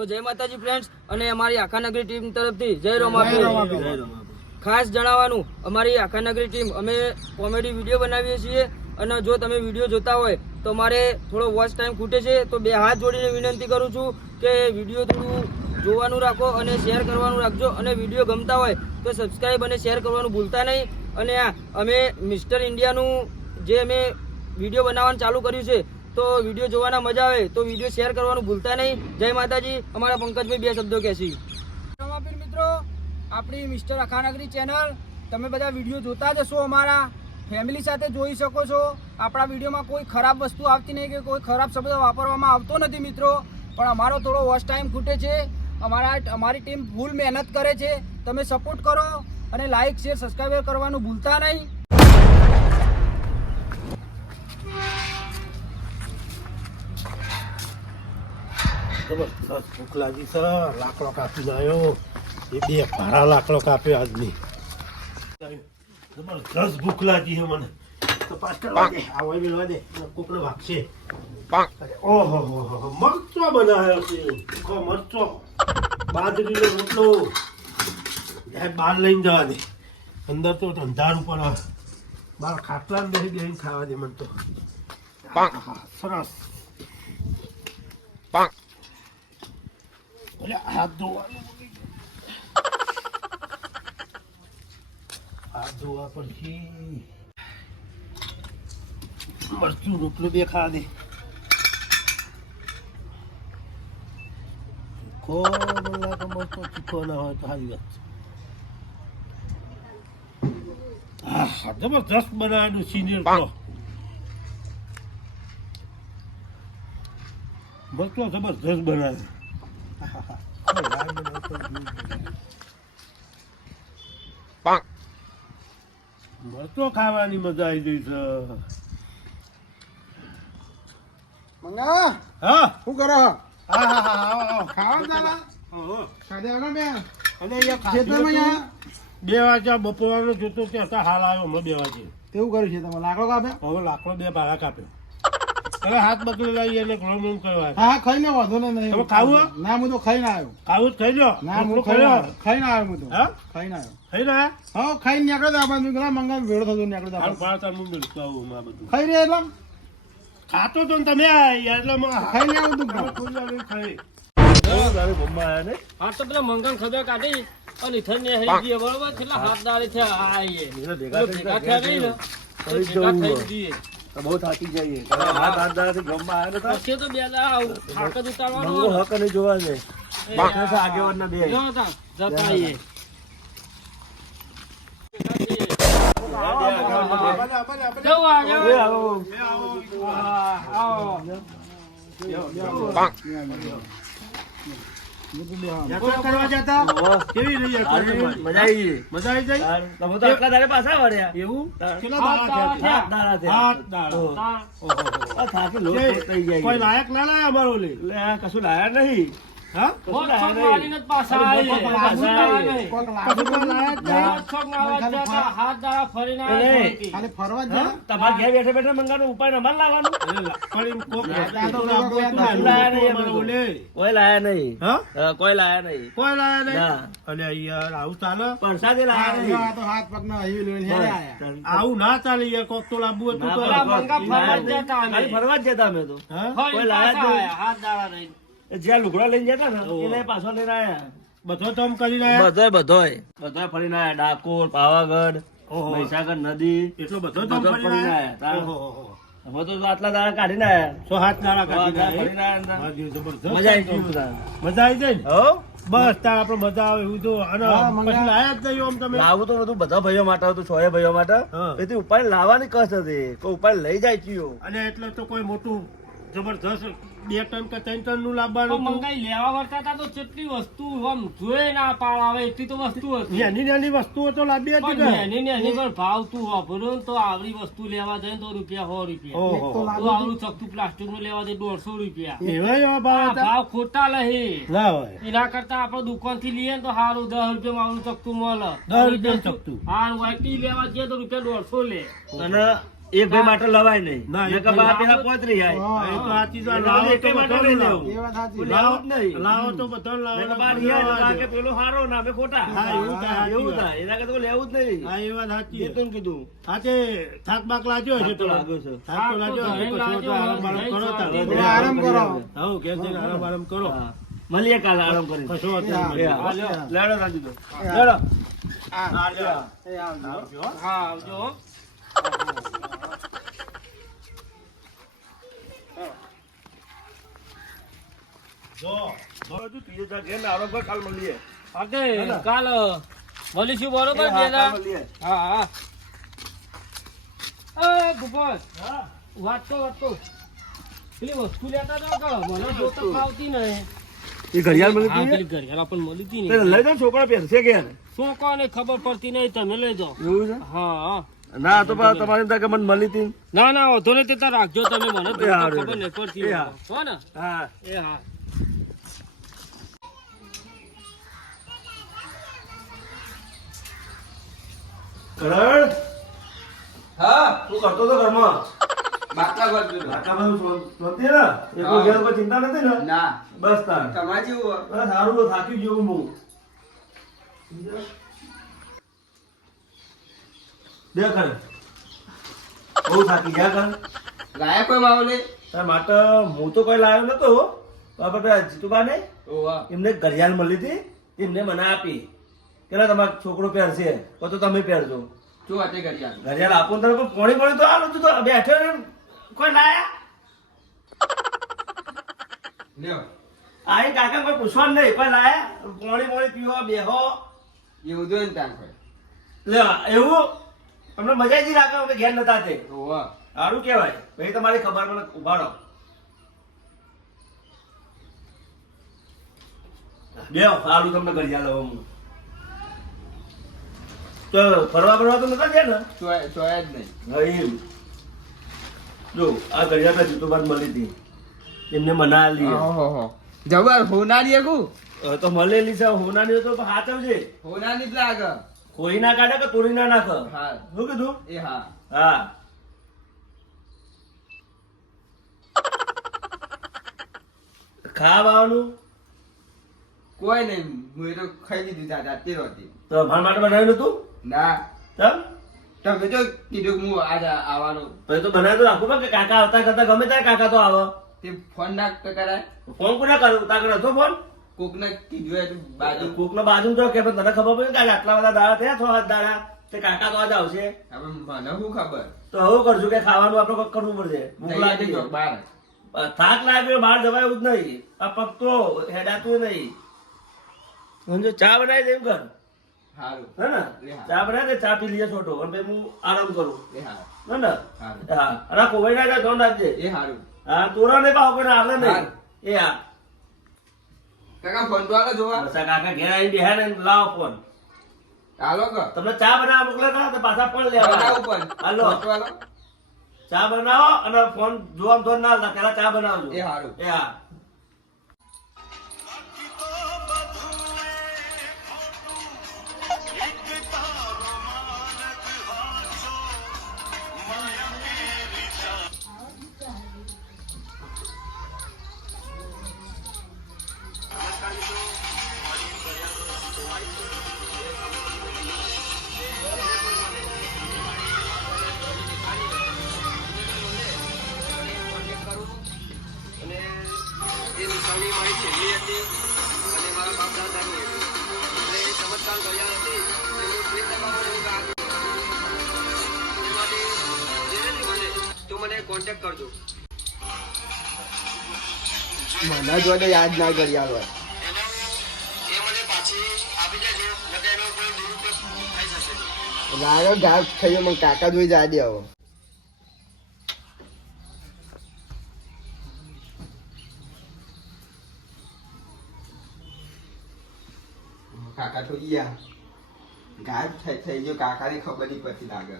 તો જય માતાજી ફ્રેન્ડ્સ અને અમારી આખા નગરી ટીમ તરફથી જય રોમાપીર ખાસ જણાવવાનું અમારી આખા નગરી ટીમ અમે કોમેડી વીડિયો બનાવીએ છીએ અને જો તમે વીડિયો જોતા હોય તો મારે થોડો વોચ ટાઈમ ખૂટે છે તો બે હાથ જોડીને વિનંતી કરું છું કે વીડિયો થોડું જોવાનું રાખો અને શેર કરવાનું રાખજો અને વીડિયો ગમતા હોય તો સબસ્ક્રાઈબ અને શેર કરવાનું ભૂલતા નહીં. અને અમે મિસ્ટર ઇન્ડિયાનું જે અમે વીડિયો બનાવવાનું ચાલુ કર્યું છે તો વીડિયો જોવાના મજા આવે, તો વીડિયો શેર કરવાનું ભૂલતા નહીં. જય માતાજી, અમારા પંકજભાઈ બે શબ્દો કહેશી મિત્રો, આપણી મિસ્ટર અખાનગરી ચેનલ. તમે બધા વીડિયો જોતા જ હશો અમારા. ફેમિલી સાથે જોઈ શકો છો. આપણા વિડીયોમાં કોઈ ખરાબ વસ્તુ આવતી નહીં કે કોઈ ખરાબ શબ્દ વાપરવામાં આવતો નથી મિત્રો. પણ અમારો થોડો વોચ ટાઈમ ખૂટે છે. અમારા અમારી ટીમ ફૂલ મહેનત કરે છે. તમે સપોર્ટ કરો અને લાઇક શેર સબસ્ક્રાઈબ કરવાનું ભૂલતા નહીં. જબરદસ્ત ભૂખ લાગી. છે લાકડો કાપીને આવ્યો એ બે ભારા લાકડો કાપ્યો આજની. જબરદસ્ત ભૂખ લાગી છે મને. તો પાછળ વાગે. આવો મેળવા દે કોકને વાગશે. ઓહો હો મરચો બનાવ્યો છે. મરચો. બાજરીનો રોટલો. બહાર લઈને જવા દે અંદર તો અંધારું પણ બહાર બાર ખાટલા બેસી બેસીને ખાવા દે મને તો. સરસ. એટલે હાથ ધોવાનું. હાથ ધોવા પછી મરચું રોટલું બે ખાવા દે મરચો તીખો ના હોય તો સારી વાત જબરદસ્ત બનાવેલું સિનિયર તો મરચો જબરદસ્ત બનાવે મરચો ખાવાની મજા આવી ગઈ છે. મંગા હા? શું કરો? હા હા હા આવો, આવો. ખાવા ઓહો. ખાધે બે અને ખેતરમાં બે વાગ્યા બપોરનો જોતો ત્યાં હાલ આવ્યો હમણાં બે વાગે. તેવું કર્યું છે તમે લાકડો કાપે હવે લાકડો બે ભાડા કાપ્યો. અરે હાથ બકરી લઈ એટલે ગ્રોમ ગ્રોમ કરવા હા ખાઈ ને વાંધો ને નહીં. તમે ખાવું? ના હું તો ખાઈને આવ્યો. ખાવું જ ખાઈ લો. ના હું ખાઈ ખાઈ ના આવ્યો. હું તો. હા? ખાઈને આવ્યો. ખાઈ ના હા? ખાઈ નીકળે આ બાજુ ગલા મંગા ભેળો થતો નીકળે આ. પાડતા હું મિલતું આવું આ બધું. ખાઈ રે એટલે. ખાતો તો તમે એટલે ખાઈ ના આવું તું. હવે ખાઈ. હા તો પેલા મંગન ખબર કાઢી અને ઇથર ને હરી ગઈ બરોબર કેટલા હાથ દાડે છે આ ભેગા થયા નહીં ને ભેગા થઈ જઈએ. બહુ થાકી જઈએ. હાથ હાથ દાડાથી ગમમાં આવ્યા નતા પછી તો બે દાડા થાક જ ઉતારવાનો હક નહીં જોવા છે આગેવાનના બે. જતાઈએ. આવી. કોઈ લાયક ના લાયા અમારો કશું લાયા નહીં. નહીં. ના નહીં. ના નહીં. તમારે ઘેર બેઠા બેઠા મંગાનો ઉપાય અમારે લાવવાનું. કોઈ ને, લાયા નહીં. કોઈ લાયા નહીં. કોઈ લાયા નહીં? નહીં અલે યાર આવું ચાલે? પરસાદી લાયા જો નહીં. આ તો હાથ પગના હજી લઈને આવું ના ચાલે યાર કોક તો લાંબુ હતું ના, ફરવા જ જતા અમે. ખાલી ફરવા જ જતા અમે તો. હા? કોઈ લાયા નહીં. હાથ દાડા રહીને. જ્યાં લુગડા લઈને જતા ને એને પાછો લઈને આવ્યા બધો તમ કરી રહ્યા બધોય બધોય. બધોય ફરીને આવ્યા ડાકોર પાવાગઢ મહીસાગર નદી. એટલો બધો તમ ફરીને આવ્યા. અમે તો આટલા દાડા કાઢીને સો હાથ દાડા તો મજા આવી ગઈ મજા આવી જાય હો. બસ તાર આપડે મજા આવે એવું તો. અને પછી લાયા જ નહીં આમ તમે. લાવું તો બધું બધા ભાઈઓ માટે હતું ભાઈઓ માટે. ઉપાય લાવવાની કસ હતી. કોઈ ઉપાય લઈ જાય ચિયો અને એટલે તો કોઈ મોટું જબરદસ્ત બે ટન કે ત્રણ ટનનું લાવવાનું મંગાઈ લેવા વળતા હતા તો કેટલી વસ્તુ આમ જોઈ ના પાડ આવે એટલી તો વસ્તુ હતી. નાની નાની વસ્તુઓ તો લાવી હતી પણ નેની નેની પર ભાવ તું વાપરો તો આવડી વસ્તુ લેવા જાય તો રૂપિયા સો રૂપિયા. તો આવડું ચકતું પ્લાસ્ટિકનું લેવા જાય દોઢસો રૂપિયા. એવા એવા ભાવ ભાવ ખોટા લહે એના કરતા આપણે દુકાનથી લઈએ ને તો સારું દસ રૂપિયા આવડું ચકતું મળે દસ રૂપિયા ચકતું. હા વાટી લેવા જઈએ તો રૂપિયા દોઢસો લે. અને એક ભાઈ માટે લવાય નહીં ના, એક બા પેલા પોતરી આય. હા, એ તો આ વાત. લાવો એક તો બધાને નહીં લાવો. લેવું. એ વાત સાચી. કોઈ લેવું જ નહીં. લાવો તો બધાને લાવો. બા રિયા ને કે પેલો હારો ના મે ખોટા હા, એવું થાય, એવું. થાય એના કે તો લેવું જ નહીં હા, એ વાત સાચી. એ તો કીધું આજે થાક બાક લાગ્યો છે થાક તો. લાગ્યો છે. થાક તો લાગ્યો છે તો આરામ બારામ કરો તા આરામ કરો હા કે છે આરામ આરામ કરો. મળીએ કાલે આરામ કરી કશો. લેડો રાજુ તો. લેડો હા આવજો. એ આવજો આવજો. હા આવજો જો. બધું ત્રીજે જા ઘેર ને આરામ કર, કાલ મળીએ કાલ મળીશું બરોબર હા, બેના? કાલ મળીએ હા હા. ભૂપત વાત તો વાત તો પેલી વસ્તુ લેતા જાઓ મને જોતો ફાવતી નહીં. એ ઘડિયાળ મળી હતી ઘડિયાળ આપણને મળી હતી ને લઈ જાઓ છોકરા પહેરશે કે શું કોને ખબર પડતી નહીં તમે લઈ જાઓ. એવું છે? હા ના તો તમારી તમારે એમ મને મળી હતી ના ના વાંધો નહીં તે રાખજો તમે મને ખબર નહીં પડતી હો ને? હા. એ હા. કરણ? હા? તું કરતો તો ઘરમાં? બાટલા ભરજો કાકામાં શોધતી ને? એકલો ઘેર કોઈ ચિંતા નથી ને? ના. બસ તાર તમારે જેવું બસ સારું તો થાકી ગયો હું દે ખરે બહુ થાકી ગયા કર લાયા કોઈ માવલે તાર માટે હું તો કોઈ લાવ્યો નતો બાપા પેલા જીતુબા ને એમને ઘડિયાળ મળી હતી એમને મને આપી. પેલા તમારો છોકરો પહેરશે? તો તમે પહેરજો. શું વાતે કરી આલું ઘડિયાળ આપો ને તમે પોણી પોણી તો આલો તું તો બેઠો ને. કોઈ લાયા? લ્યો. આઈ કાકા કોઈ પૂછવાનું નહીં. કોઈ લાયા? પોણી પોણી પીવો બેહો. એવું જોઈએ ને તાન કોઈ લે એવું? તમને મજા જ રાખે અમે ઘેર નતા તે? સારું કહેવાય. ભાઈ તમારી ખબર મને ઉભાડો. બે સારું તમને ઘડિયાળ લઉં હું. તો ફરવા ફરવા તો નતા ગયા ને? ચોય જ નહીં. હા એમ. જો આ ઘડિયાળ તો જીતુબાદ મળી હતી. એમને મનાલી. ઓહો જબર હોનારી એકુ તો મળેલી છે. હોનારી તો હાચવજે હોનારી જ લાગ. કોઈ ના કાઢે કે તોડી ના નાખ? હા. શું કીધું? એ હા. હા. ખાવાનું કોઈ નહીં. હું એ તો ખાઈ લીધું જા જાતે રોતી તો અમારા માટે બનાવ્યું નતું? ના. તમ? તમે તો કીધું કે હું આજ આવવાનો. તો એ તો બનાવી તો રાખું પણ કે કાકા આવતા કરતા ગમે ત્યારે કાકા તો આવે. તે ફોન ના કરાય. ફોન કોને કરું? તા કરે હતો ફોન? કોક ને કીધું તો બાજુ. કોક નો બાજુ તો કે તને ખબર પડી કે આજે આટલા બધા દાડા થયા થોડા હાથ દાડા. તે કાકા તો આજ આવશે. હવે મને શું ખબર? તો હવે કરશું કે ખાવાનું આપણે કક કરવું પડશે. ભૂખ લાગી જો બાર થાક લાગ્યો બહાર જવાય એવું જ નહીં. આ પગ તો હેડાતું નહીં. સમજો ચા બનાવી દેવું ઘર. ચા બનાવી ચા પી લઈએ છોટો. અને પછી હું આરામ કરું. હે ને? હા. અને કોવાઈ ના જાય ધ્યાન રાખજે. એ સારું હા તોરા નહીં પાવ કોઈને આવે નહીં. એ હા. કાકા ફોન તો આલો જોવા. બસ કાકા ઘેર આવીને બેહ્યા ને લાવો ફોન. કે. તમને ચા બનાવવા મોકલે તો પાછા ફોન લેવા. બનાવું પણ. હાલો. ચા બનાવો અને ફોન જોવા ધોન ના પેલા ચા બનાવજો. એ સારું એ હા. એ મારી છેલ્લી હતી. અને મારા બાપ દાદાની હતી. એટલે એ ચમત્કાર કર્યા હતી એનું પ્રેત દબાવવાનું કામ જેનેથી બને તો મને કોન્ટેક્ટ કરજો. મને જોડે યાદ ના કરી એને એ મને પાછી આપી દેજો નકર એનો કોઈ દુરુપયોગ થઈ જશે રાયો ગાયબ થયો મને કાકા જોઈ જા દે હવે કાકા તો યા ગાયબ થઈ થઈ ગયો કાકાને ખબર નહીં પડતી લાગે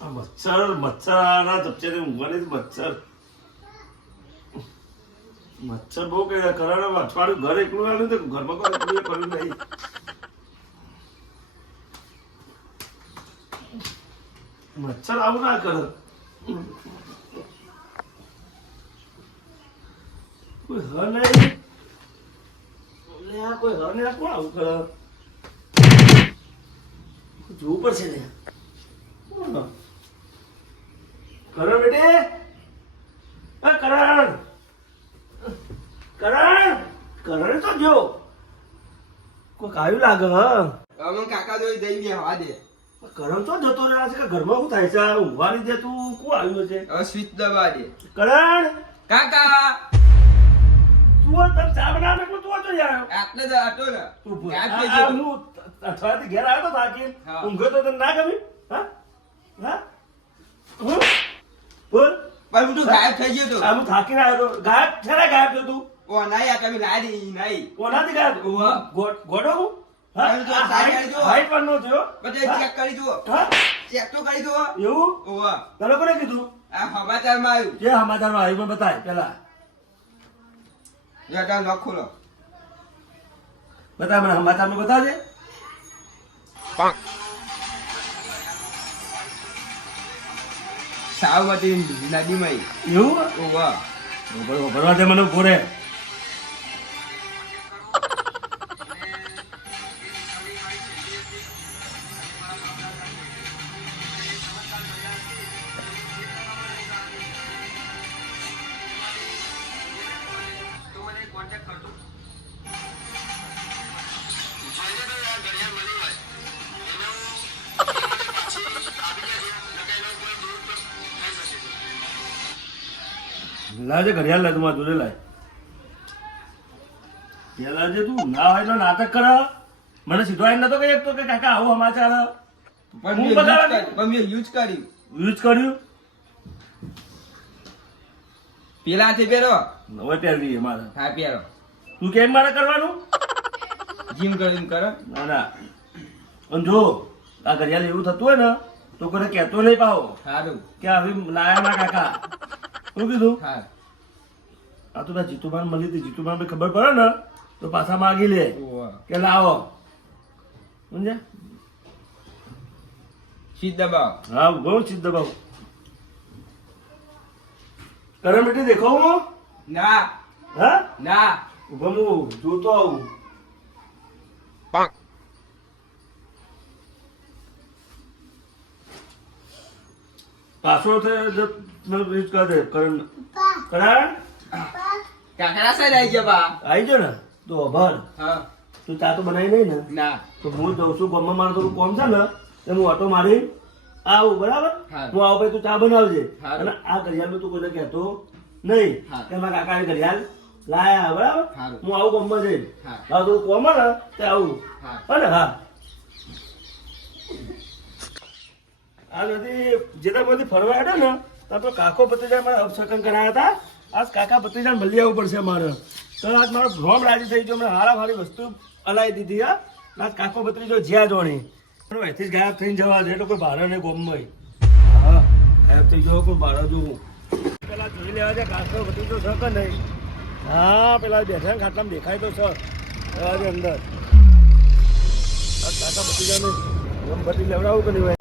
આ મચ્છર મચ્છરના ચપચેથી ઊંઘવાની જ મચ્છર મચ્છર બહુ કર્યા કરાણા અઠવાડિયું ઘર એકલું આવ્યું તો ઘરમાં કોઈ એકલું કર્યું નહીં મચ્છર આવું ના કરે કોઈ હ નહીં. લે આ કોઈ હ નહીં કોણ આવું કરે? જોવું પડશે ને? કરણ બેટે? કરણ! કરણ! કરણ તો જો. કોઈ આવ્યું લાગે હા? કાકા જોઈ જઈ ગયા હવા દે. કરણ તો જતો રહ્યા છે કે ઘરમાં શું થાય છે? આ ઊંઘવા લીધે તું કોણ આવ્યું છે સ્વિચ દબા દે. કરણ! કાકા! તું તને ચા બનાવે એટલે તું હતો યાર આટલે જ આટો ને. તું ભૂલ. ક્યાં આ- થઈ આ ગયું? હું અઠવાડિયાથી ઘેર આવ્યો તો થાકી હા. તો તને ના ગમી? હા? હા? હું? બોલ. પણ તું ગાયબ થઈ ગયો તો. હું થાકીને આવ્યો તો. ગાયબ? છે ને ગાયબ થયો તું? ઓ નહીં આ તમે લાઈ દે નહીં. કોનાથી ગાયબ? ગોડો હું? હાઈટ- પણ નો થયો. બધે? ચેક કરી જુઓ. હા? ચેક તો કરી જુઓ. એવું? ઓવા તને કોને કીધું? આ સમાચારમાં આવ્યું. જે સમાચારમાં આવ્યું મને બતાય પેલા. જટા લોક ખોલો બતાય મને સમાચારમાં બતાવજે. સાવમતી નદીમાં. એવું? ઓવા ભરવા ભરવા દે મને ઊભો રે લાવજે ઘડિયાળ તમારે તમારા જોડે લાય. પેલા જે તું ના હોય તો નાટક કર. મને સીધો આવીને નતો કહી શકતો કે કાકા આવો સમાચાર. પણ મેં યુઝ કર્યું. યુઝ કર્યું? પેલા થી પહેરો. હવે પહેરવી છે મારે. હા પહેરો. તું કેમ મારે કરવાનું? જીમ કર જીમ કર. ના ના. અને જો આ ઘડિયાળ એવું થતું હોય ને તો કોઈ કહેતો નહીં પાવો સારું કે આવી લાયા ના કાકા. શું કીધું? હા. આ તો તારા જીતુભાન મળી હતી. જીતુભાન ખબર પડે ને તો પાછા માગી લે. કે લાવો. સમજ્યા? સીધ દબાવ હા બહુ સીધ દબાવ કરમ બેટી દેખાવું હું ના. હા? ના. ઊભો હું જોતો આવું. પાછો રીચ કર દે કરણ. કરણ? કાકરા સાઈડ આવી ગયા બા. આવી ગયો ને? તો અભાર. હા. તું ચા તો બનાવી નહીં ને? ના. તો હું જઉં છું ગામમાં મારું થોડું કોમ છે ને હું ઓટો મારી આવું બરાબર? હા. આવું તું ચા બનાવજે. અને આ ઘડિયાળ તું કોઈને કહેતો નહીં. કે મારા કાકાએ ઘડિયાળ લાયા બરાબર? હું આવું ગામમાં જઈ હા. તું કોમ ને તે આવું. અને હા. આ નદી જેતા બધી ફરવા હેડે ને ત્યાં તો કાકો ભત્રીજા મારા અપસકન કરાયા હતા. આજ કાકા ભત્રીજા મળી આવવું પડશે મારે. તો આજ મારો ભ્રમ રાજી થઈ ગયો. મને હારા હારી વસ્તુ અલાઈ દીધી હા. આજ કાકો ભત્રીજો જ્યાં જોણી અહીંથી ગાયબ થઈને જવા દે એટલે કોઈ ભાડે નહીં ગોમમાં. હા ગાયબ થઈ જવા કોઈ ભાડે જોવું. પેલા જોઈ લેવા છે કાકો તો છે કે નહીં? હા પેલા બેઠા ને ખાટલામાં દેખાય તો સર અંદર. આ કાકા જાય ભત્રી લેવડાવું કે નહીં?